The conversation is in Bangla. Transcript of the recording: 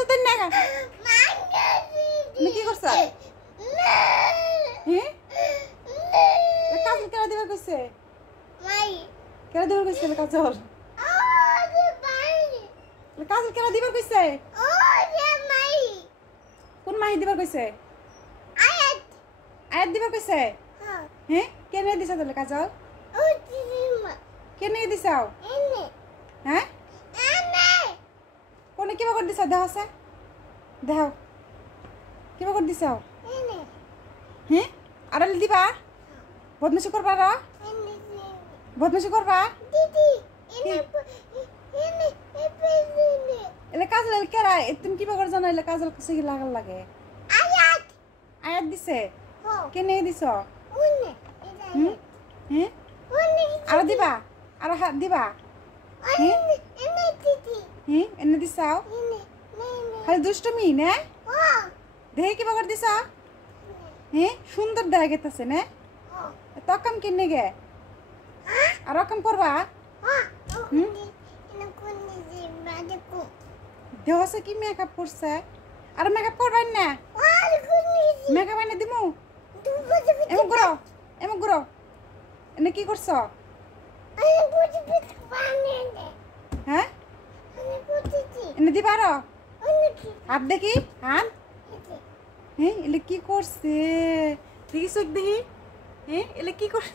করছ তুই না কি করছ হ্যাঁ কাজল কেন দিবার কইছে কেন দিবার কইছে কাজল কাজল কেন দিবার কইছে কোন মাহি দিবার কইছে আয়াত দিবার কইছে হ্যাঁ কেন দিছ তাহলে কাজল কেন দিছাও হ্যাঁ কোনে কিবা করে দিছ দেহ আছে দেহ কিবা করে দিছ হ্যাঁ আড়ালে দিবা বদমাশি করবা র বদমাশি করবা এলে কাজল কেরা তুমি কিবা করে জানো এলে কাজল কাছে কি লাগাল লাগে আয়াত দিছে কেনে দিছ হ্যাঁ আর দিবা আর হাত দিবা হ্যাঁ এনে দিছাও খালি দুষ্টমি না দেহে কিবা করে দিছ হ্যাঁ সুন্দর দেখা গেতেছে না তকাম কিনে গে আর রকম করবা দেহ আছে কি মেকআপ করছে আর মেকআপ করবেন না মেকআপ এনে দিমু এমন করো এনে কি করছ হ্যাঁ এনে দিবা আরো হাত দেখি হাত হ্যাঁ এলে কি করছে দেখি চোখ দেখি হ্যাঁ এলে কি করছে